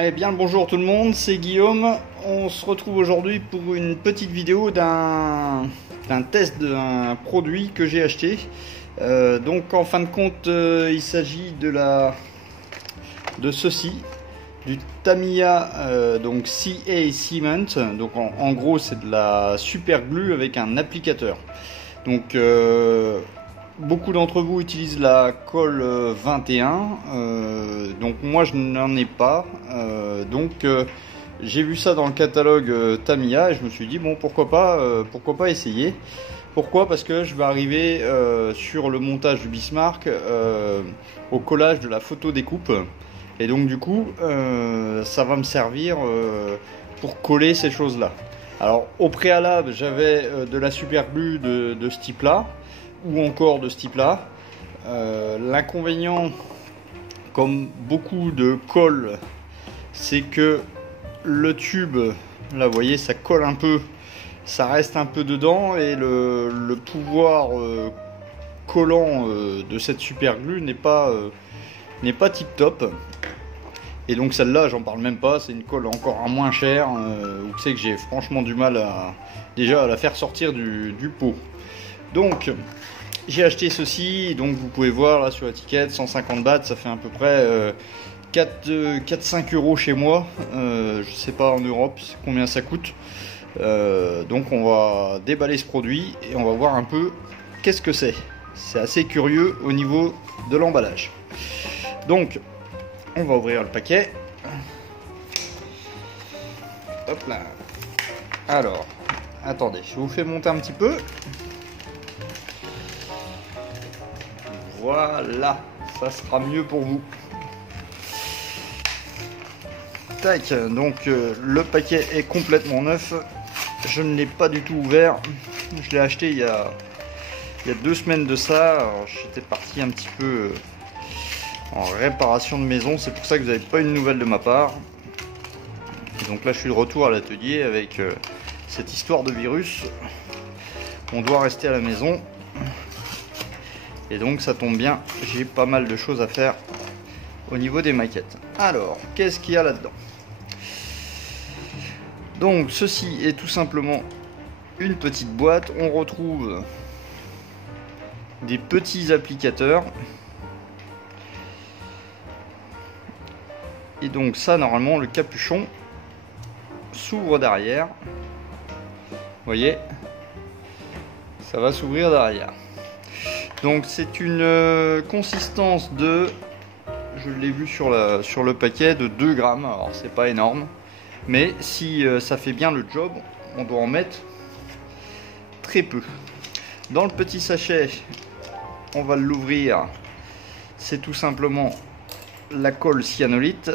Allez, bien le bonjour tout le monde, c'est Guillaume. On se retrouve aujourd'hui pour une petite vidéo d'un test d'un produit que j'ai acheté. Donc en fin de compte, il s'agit de ceci, du Tamiya donc CA Cement. Donc en gros c'est de la super glue avec un applicateur. Donc beaucoup d'entre vous utilisent la colle 21, donc moi je n'en ai pas, j'ai vu ça dans le catalogue Tamiya et je me suis dit bon pourquoi pas essayer. Pourquoi? Parce que je vais arriver sur le montage du Bismarck au collage de la photo découpe et donc du coup ça va me servir pour coller ces choses là. Alors au préalable j'avais de la super glue de ce type là ou encore de ce type là. L'inconvénient, comme beaucoup de colle, c'est que le tube là vous voyez ça colle un peu, ça reste un peu dedans et le pouvoir collant de cette super glue n'est pas tip top. Et donc celle-là, j'en parle même pas, c'est une colle encore à moins chère, où c'est que j'ai franchement du mal à la faire sortir du pot. Donc j'ai acheté ceci, donc vous pouvez voir là sur l'étiquette, 150 bahts, ça fait à peu près 4-5 euros chez moi. Je sais pas en Europe combien ça coûte. Donc on va déballer ce produit et on va voir un peu qu'est-ce que c'est. C'est assez curieux au niveau de l'emballage. Donc on va ouvrir le paquet. Hop là. Alors, attendez, je vous fais monter un petit peu. Voilà, ça sera mieux pour vous. Tac, donc le paquet est complètement neuf. Je ne l'ai pas du tout ouvert. Je l'ai acheté il y a 2 semaines de ça. J'étais parti un petit peu en réparation de maison, c'est pour ça que vous n'avez pas une nouvelle de ma part. Et donc là je suis de retour à l'atelier avec cette histoire de virus. On doit rester à la maison et donc ça tombe bien, j'ai pas mal de choses à faire au niveau des maquettes. Alors qu'est-ce qu'il y a là-dedans? Donc ceci est tout simplement une petite boîte. On retrouve des petits applicateurs. Et donc ça, normalement, le capuchon s'ouvre derrière. Vous voyez, ça va s'ouvrir derrière. Donc c'est une consistance de, je l'ai vu sur le paquet, de 2 grammes. Alors c'est pas énorme, mais si ça fait bien le job, on doit en mettre très peu. Dans le petit sachet, on va l'ouvrir. C'est tout simplement la colle cyanolite.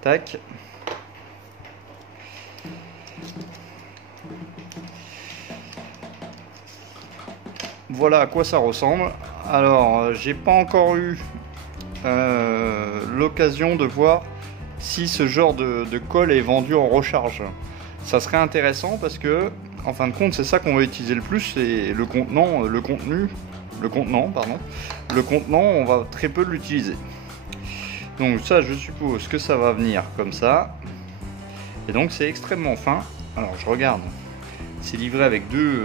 Tac. Voilà à quoi ça ressemble. Alors j'ai pas encore eu l'occasion de voir si ce genre de colle est vendu en recharge. Ça serait intéressant parce que en fin de compte c'est ça qu'on va utiliser le plus, c'est le contenant, on va très peu l'utiliser. Donc ça je suppose que ça va venir comme ça. Et donc c'est extrêmement fin. Alors je regarde. C'est livré avec 2.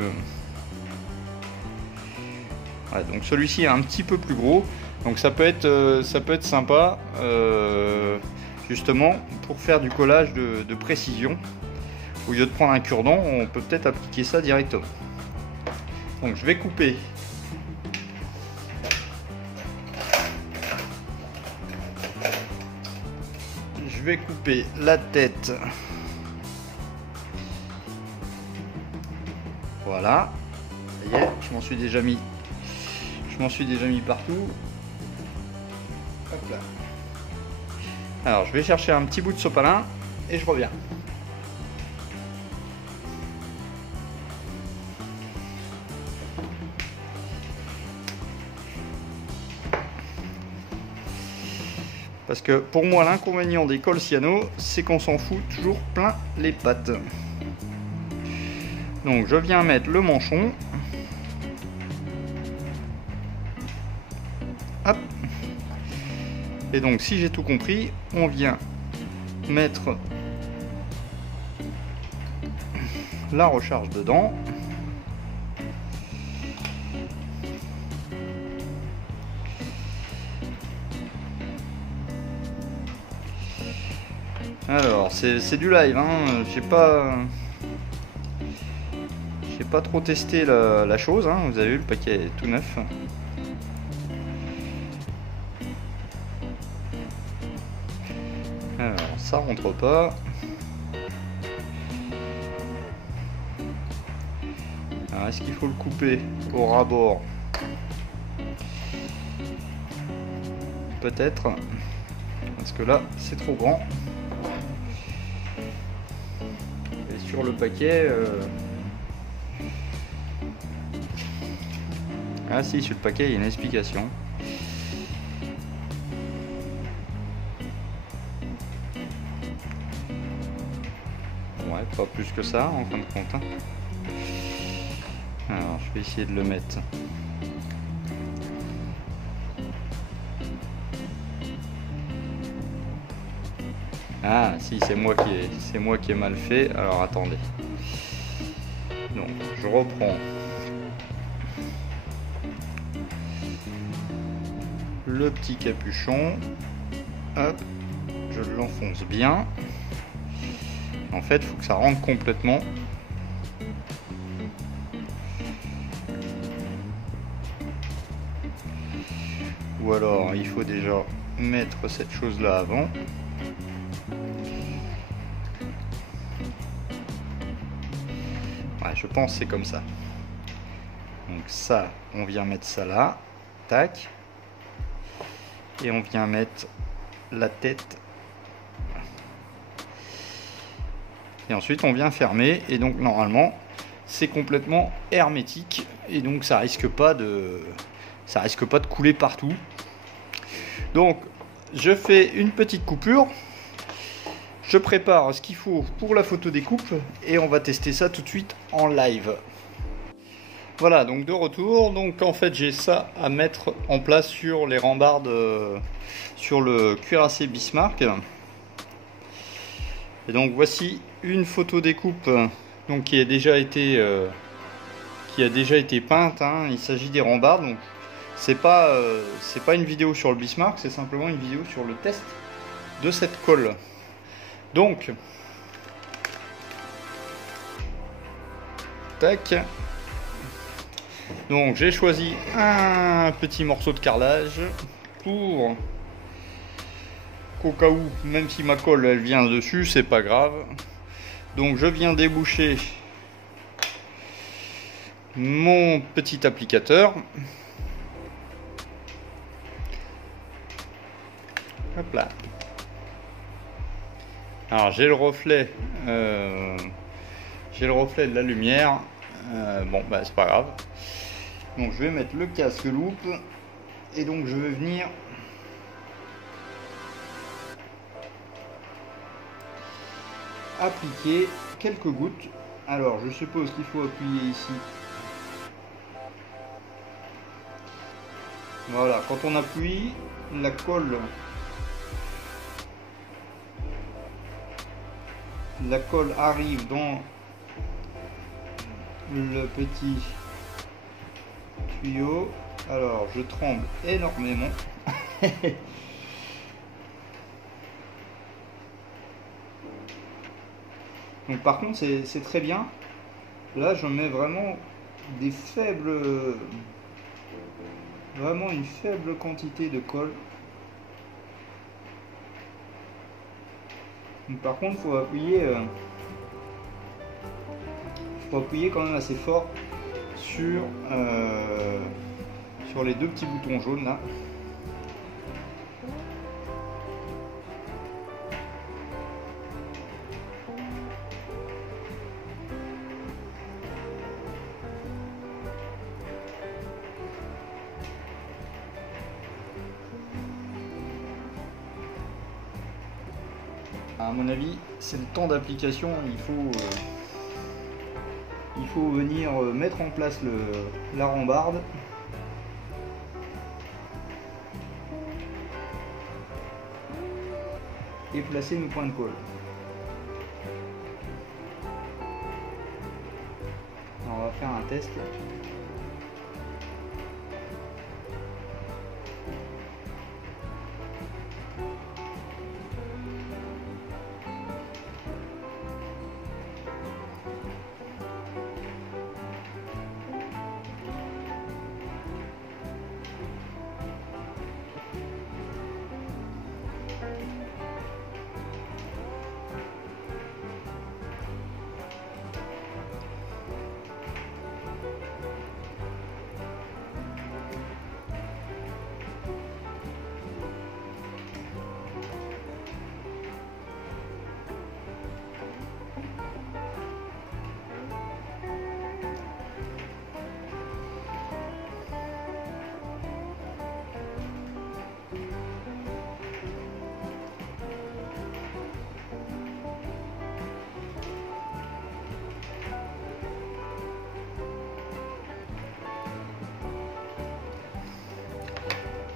Ouais, donc celui-ci est un petit peu plus gros. Donc ça peut être sympa justement pour faire du collage de précision. Au lieu de prendre un cure-dent, on peut peut-être appliquer ça directement. Donc je vais couper. Je vais couper la tête. Voilà. Ça y est, je m'en suis déjà mis partout. Hop là. Alors je vais chercher un petit bout de sopalin et je reviens. Parce que pour moi l'inconvénient des colles cyano, c'est qu'on s'en fout toujours plein les pattes. Donc je viens mettre le manchon. Hop. Et donc si j'ai tout compris, on vient mettre la recharge dedans. Alors c'est du live, hein. J'ai pas trop testé la chose, hein. Vous avez vu, le paquet est tout neuf. Alors ça rentre pas. Alors est-ce qu'il faut le couper au ras-bord? Peut-être, parce que là c'est trop grand. Et sur le paquet ah si, sur le paquet il y a une explication. Ouais, pas plus que ça en fin de compte, hein. Alors je vais essayer de le mettre. Ah si, c'est moi qui ai mal fait. Alors attendez. Donc je reprends le petit capuchon. Hop, je l'enfonce bien. En fait, il faut que ça rentre complètement. Ou alors il faut déjà mettre cette chose là avant. Ouais, je pense que c'est comme ça. Donc ça, on vient mettre ça là. Tac. Et on vient mettre la tête. Et ensuite on vient fermer. Et donc normalement c'est complètement hermétique. Et donc ça risque pas de couler partout. Donc je fais une petite coupure. Je prépare ce qu'il faut pour la photo découpe. Et on va tester ça tout de suite en live. Voilà, donc de retour. Donc en fait j'ai ça à mettre en place sur les rambardes, sur le cuirassé Bismarck. Et donc voici une photo découpe donc qui a déjà été peinte, hein. Il s'agit des rambardes. Donc c'est pas une vidéo sur le Bismarck, c'est simplement une vidéo sur le test de cette colle. Donc tac. Donc j'ai choisi un petit morceau de carrelage pour qu'au cas où, même si ma colle elle vient dessus, c'est pas grave. Donc je viens déboucher mon petit applicateur. Hop là. Alors j'ai le reflet de la lumière. Bon bah c'est pas grave. Donc je vais mettre le casque loupe et donc je vais venir appliquer quelques gouttes. Alors je suppose qu'il faut appuyer ici. Voilà, quand on appuie, la colle arrive dans le petit tuyau. Alors je tremble énormément. Donc par contre c'est très bien. Là je mets vraiment une faible quantité de colle. Donc, par contre faut appuyer quand même assez fort sur les deux petits boutons jaunes là. À mon avis, c'est le temps d'application. Il faut venir mettre en place la rambarde. et placer nos points de colle. Alors, on va faire un test.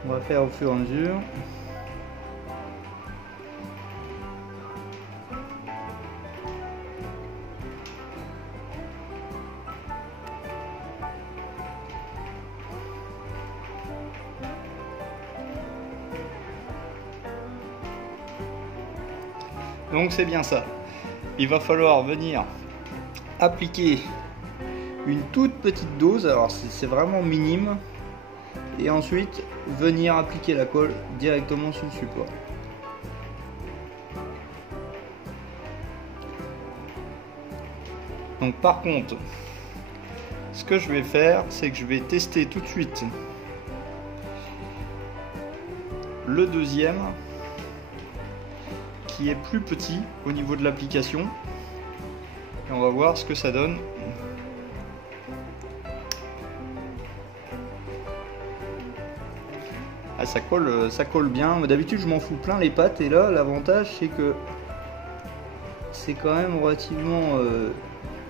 On va faire au fur et à mesure. Donc c'est bien ça. Il va falloir venir appliquer une toute petite dose, alors c'est vraiment minime, et ensuite venir appliquer la colle directement sur le support. Donc par contre, ce que je vais faire, c'est que je vais tester tout de suite le deuxième, qui est plus petit au niveau de l'application, et on va voir ce que ça donne. Ah, ça colle bien. D'habitude je m'en fous plein les pattes, et là l'avantage c'est que c'est quand même relativement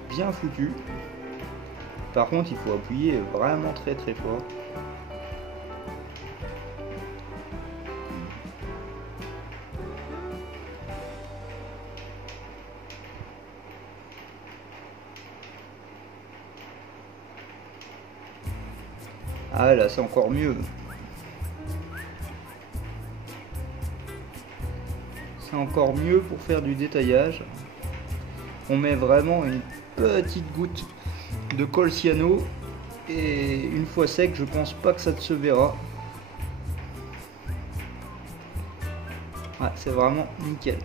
bien foutu. Par contre il faut appuyer vraiment très fort. Ah là c'est encore mieux. C'est encore mieux pour faire du détaillage. On met vraiment une petite goutte de colle cyano, et une fois sec, je pense pas que ça se verra. Ouais, c'est vraiment nickel.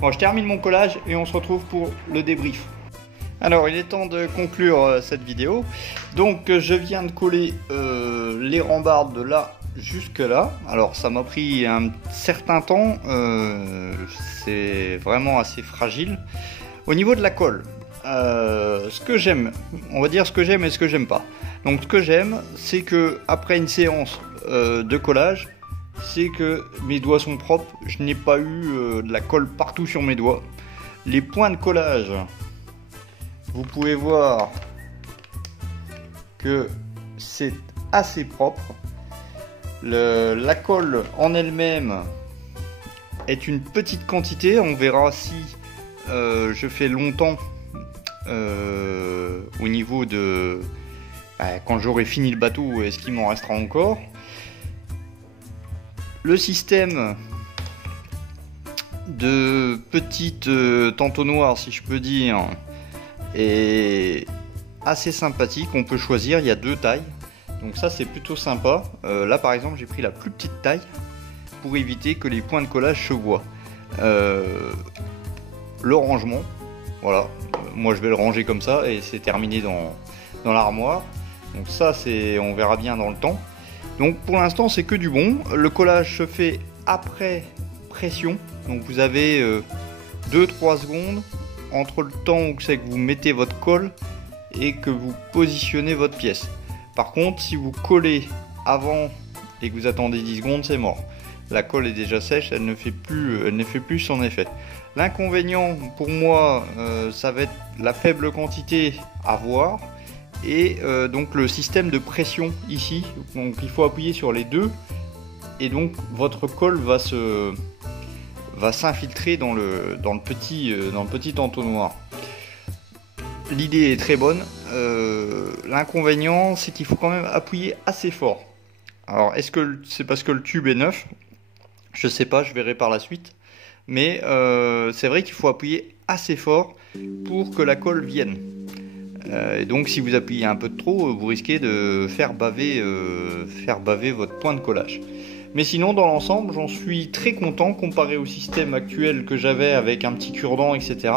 Bon, je termine mon collage et on se retrouve pour le débrief. Alors, il est temps de conclure cette vidéo. Donc, je viens de coller les rambardes de là jusque là. Alors, ça m'a pris un certain temps. C'est vraiment assez fragile. Au niveau de la colle, ce que j'aime, on va dire ce que j'aime et ce que j'aime pas. Donc, ce que j'aime, c'est que après une séance de collage, c'est que mes doigts sont propres. Je n'ai pas eu de la colle partout sur mes doigts. Les points de collage, vous pouvez voir que c'est assez propre. La colle en elle-même est une petite quantité. On verra si je fais longtemps au niveau de quand j'aurai fini le bateau, est-ce qu'il m'en restera encore. Le système de petites tentonnoirs, si je peux dire, est assez sympathique. On peut choisir, il y a deux tailles, donc ça c'est plutôt sympa. Là par exemple j'ai pris la plus petite taille pour éviter que les points de collage se voient. Le rangement, voilà, moi je vais le ranger comme ça et c'est terminé dans l'armoire. Donc ça on verra bien dans le temps. Donc pour l'instant c'est que du bon. Le collage se fait après pression, donc vous avez 2-3 secondes entre le temps où c'est que vous mettez votre colle et que vous positionnez votre pièce. Par contre, si vous collez avant et que vous attendez 10 secondes, c'est mort. La colle est déjà sèche, elle ne fait plus son effet. L'inconvénient pour moi, ça va être la faible quantité à voir et donc le système de pression ici. Donc il faut appuyer sur les deux et donc votre colle va va s'infiltrer dans le petit entonnoir. L'idée est très bonne. L'inconvénient, c'est qu'il faut quand même appuyer assez fort. Alors, est-ce que c'est parce que le tube est neuf? Je sais pas, je verrai par la suite. Mais c'est vrai qu'il faut appuyer assez fort pour que la colle vienne. Et donc, si vous appuyez un peu de trop, vous risquez de faire baver votre point de collage. Mais sinon, dans l'ensemble, j'en suis très content comparé au système actuel que j'avais avec un petit cure-dent, etc.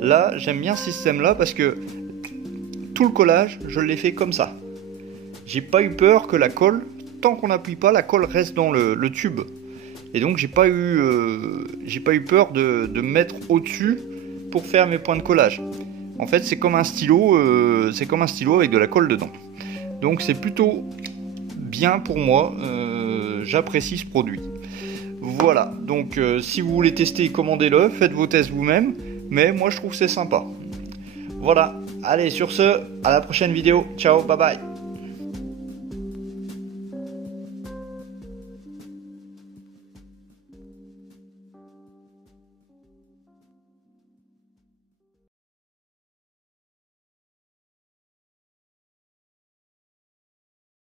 Là, j'aime bien ce système-là parce que tout le collage, je l'ai fait comme ça. J'ai pas eu peur que la colle, tant qu'on n'appuie pas, la colle reste dans le tube. Et donc, j'ai pas eu peur de me mettre au-dessus pour faire mes points de collage. En fait, c'est comme un stylo, avec de la colle dedans. Donc, c'est plutôt bien pour moi. J'apprécie ce produit. Voilà. Donc, si vous voulez tester, commandez-le. Faites vos tests vous-même. Mais moi, je trouve que c'est sympa. Voilà. Allez, sur ce, à la prochaine vidéo. Ciao, bye bye.